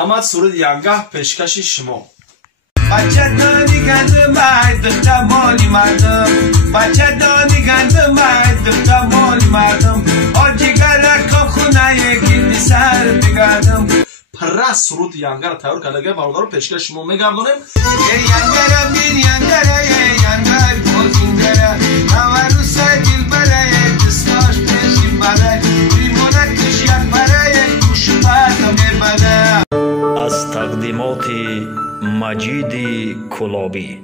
Ahmad Surud Yangah peşkaşi şimo. بچه دانی گنده مرد دختر مالی مردم بچه دانی گنده مرد دختر مالی مردم آجی گرکا خونه یکی سر بگردم Parra Surud Yangar tayyor kalage bardaru peşkaşi şimo megardonum. Yangara bir yangara yangar bozingara navaru sadil baraya kıslaş peşin baraya limona kış yak baraya kuşu barda merbada. از تقدیمات مجید کلابی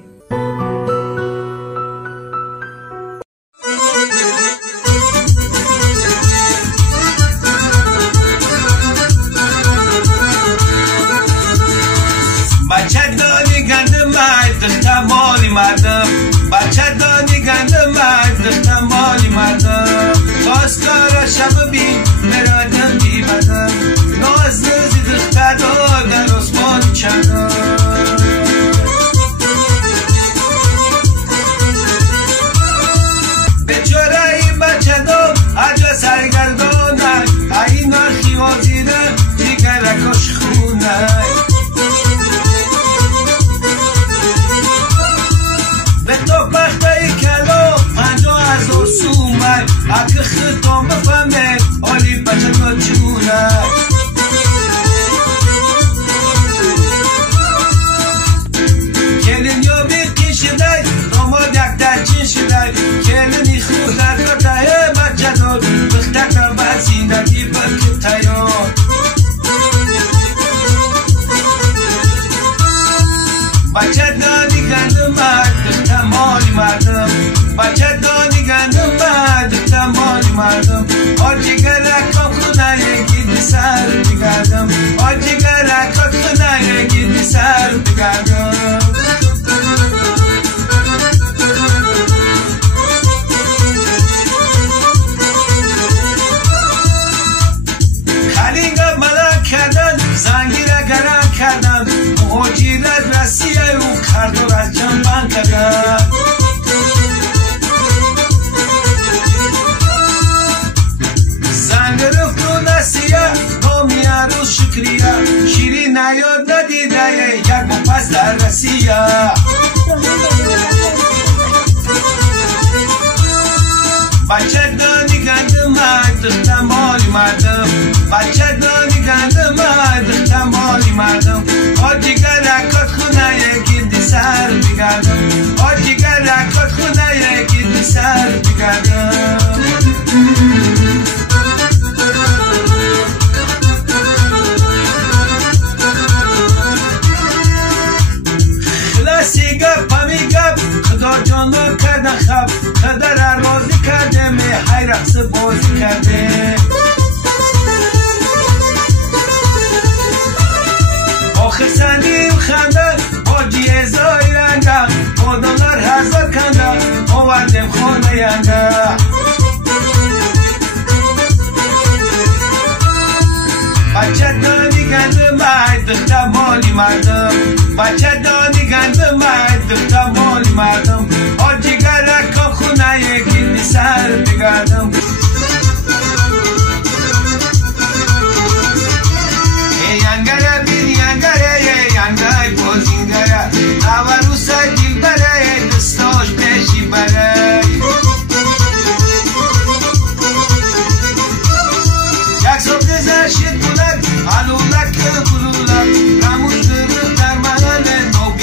بچه دانی گنده مرد دختر مالی مردم بچه دانی گنده مرد دختر مالی مردم خواستگارا شب بین مرادم بیبدم ناز نزی دختر دادن عثمان چندم به جورایی بچه دام عجا سرگردانن اینا خیوازیده جیگرکاش خونن به تو بختای کلا 50,000 سومن اگه خطام بفهمه آلی بچه تا چونه کلین یا بیقی شده داماد یک درچین شده کلینی خود در کتایه بچه داد بخته که بر زندگی بلکه تیار بچه دانی گنده مرد دختر مالی مردم بچه دانی گنده مرد دختر مالی مردم آجی گرکا خونه یکی سر بگردم آجی گرکا خونه یکی سر بگردم خلینگا ملک کردن زنگیره گرم کردن مهاجرت رسیه رو کرد و از جنبن کردن زنگ رفت و نسیه نامی عروس شکریه شیری نیاد ندیده یک مپس در رسیه بچه دانی گنده مرد دختر مالی مردم بچه دانی گنده مرد دختر مالی مردم آجی گرکات خونه یکی سر بگردم آجی گرکات خونه یکی سر بگردم خلاصی گپ پمی گپ خدا جانو کردن خب خدا راضی کرده می های رقص بازی کرده آخر سندیم خنده آجی ازای رنگم آدمlar هزار کنده آوردم خانه ینده بچه دانی گنده مرد دختر مالی مردم بچه دانی گنده مرد دختر مالی مردم آجی گرکا خونه یکی سر بگردم ینگره بین ینگره ینگره بازینگره نورو سگیل بره دستاش پیشی بره یک صبح زرشید بولد علولک بلولد رموز درد در محل نو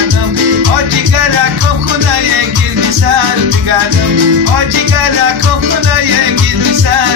مردم آجی گرکم خونه گیردی سر بگردم آجی گرکم خونه گیردی سر